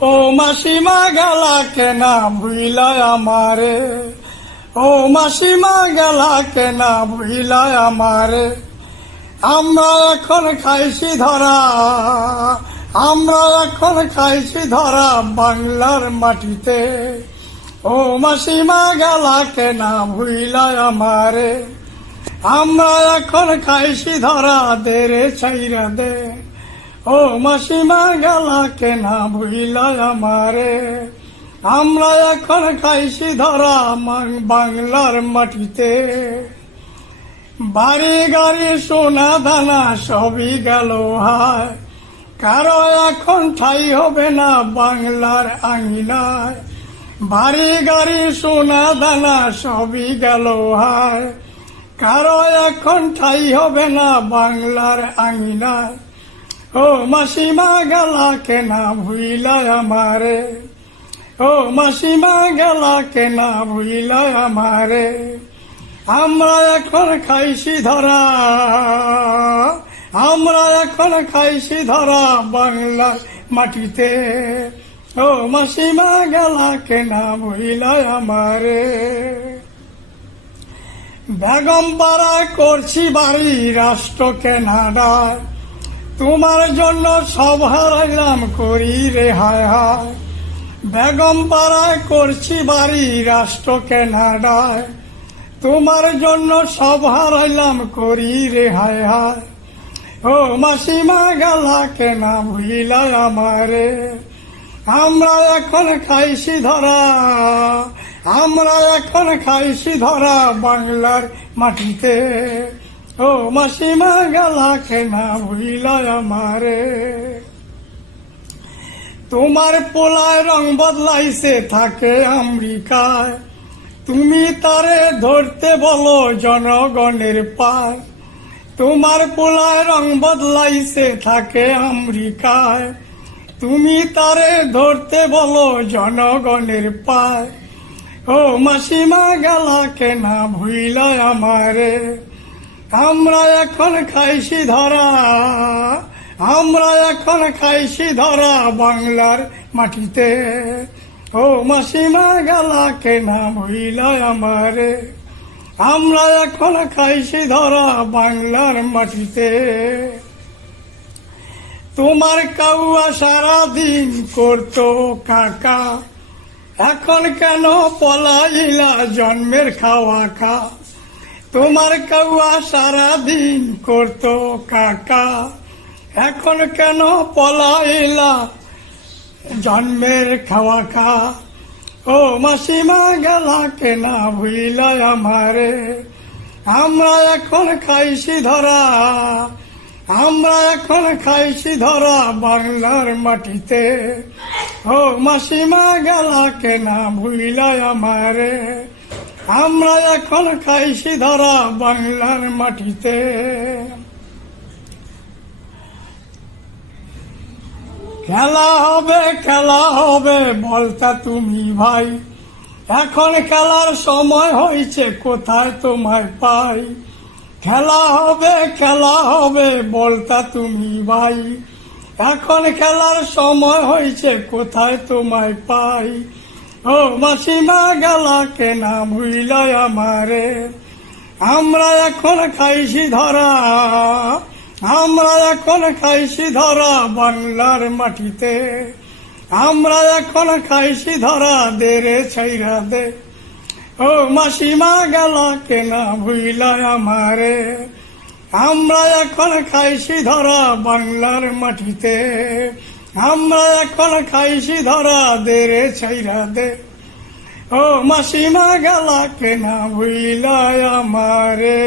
ও মাসিমা গেলা কেনা ভুইলা আমারে, ও মাসিমা গেলা কেনা ভুইলা আমারে। আমরা এখন খাইছি ধরা, আমরা এখন খাইছি ধরা বাংলার মাটিতে। ও মাসিমা গেলা কেনা ভুইলা আমারে, আমরা এখন খাইছি ধরা দে রে ছাইরা দে। ও মাসিমা গেলা কেনা ভুইলা আমারে, আমরা এখন খাইছি ধরা বাংলার মাটিতে। বাড়ি গাড়ি সোনা দানা সবই গেল হায়, কারো এখন ঠাই হবে না বাংলার আঙিনায়। বাড়ি গাড়ি সোনা দানা সবই গেল হায়, কারো এখন ঠাই হবে না বাংলার আঙিনায়। ও মাসিমা গেলা কেনা ভুইলা আমারে, ও মাসিমা গেলা কেনা ভুইলা আমারে। আমরা এখন খাইছি ধরা, আমরা এখন খাইছি ধরা বাংলার মাটিতে। ও মাসিমা গেলা কেনা ভুইলা আমারে। বেগম পাড়া করছি বাড়ি রাষ্ট্র কেনাডায়, তোমার জন্য সব হারাইলাম করি রে হায় হায়। বেগম পাড়ায় করছি বাড়ি রাষ্ট্র কেনাডায়, তোমার জন্য সব হারাইলাম করি রে হায় হায়। ও মাসিমা গেলা কেনা ভুইলা আমারে, আমরা এখন খাইছি ধরা, আমরা এখন খাইছি ধরা বাংলার মাটিতে। ও মাসিমা গেলা কেনা ভুইলা আমারে। তোমার পোলায় রং বদলাইছে থাকে আমেরিকায়, তুমি তারে ধরতে বলো জনগণের পায়। তোমার পোলায় রং বদলাইছে থাকে আমেরিকায়, তুমি তারে ধরতে বলো জনগণের পায়। ও মাসিমা গেলা কেনা ভুইলা আমারে, আমরা এখন খাইছি ধরা, আমরা এখন খাইছি ধরা বাংলার মাটিতে। ও মাসিমা গেলা কেনা ভুইলা আমারে, আমরা এখন খাইছি ধরা বাংলার মাটিতে। তোমার কাউয়া সারাদিন করতো কাকা, এখন কেন পলাইলা জন্মের খাওয়া খা। তোমার কাউয়া সারাদিন করতো কাকা, এখন কেন পলাইলা জন্মের খাওয়া খা। ও মাসিমা গেলা কেনা ভুইলা আমারে, আমরা এখন খাইছি ধরা, আমরা এখন খাইছি ধরা বাংলার মাটিতে। ও মাসিমা গেলা কেনা ভুইলা আমারে, আমরা এখন খাইছি ধরা বাংলার মাটিতে। খেলা হবে খেলা হবে বলতা তুমি ভাই, এখন খেলার সময় হয়েছে কোথায় তোমায় পাই। খেলা হবে বলতা তুমি ভাই, এখন খেলার সময় হয়েছে কোথায় তোমায় পাই। ও মাসিমা গেলা কেনা ভুইলা আমারে, আমরা এখন খাইছি ধরা, আমরা এখন খাইছি ধরা বাংলার মাটিতে। আমরা এখন খাইছি ধরা দে রে ছাইরা দে। ও মাসিমা গেলা কেনা ভুইলা আমারে, আমরা এখন খাইছি ধরা বাংলার মাটিতে। আমরা এখন খাইছি ধরা দে রে ছাইরা দে। ও মাসিমা গেলা কেনা ভুইলা আমারে।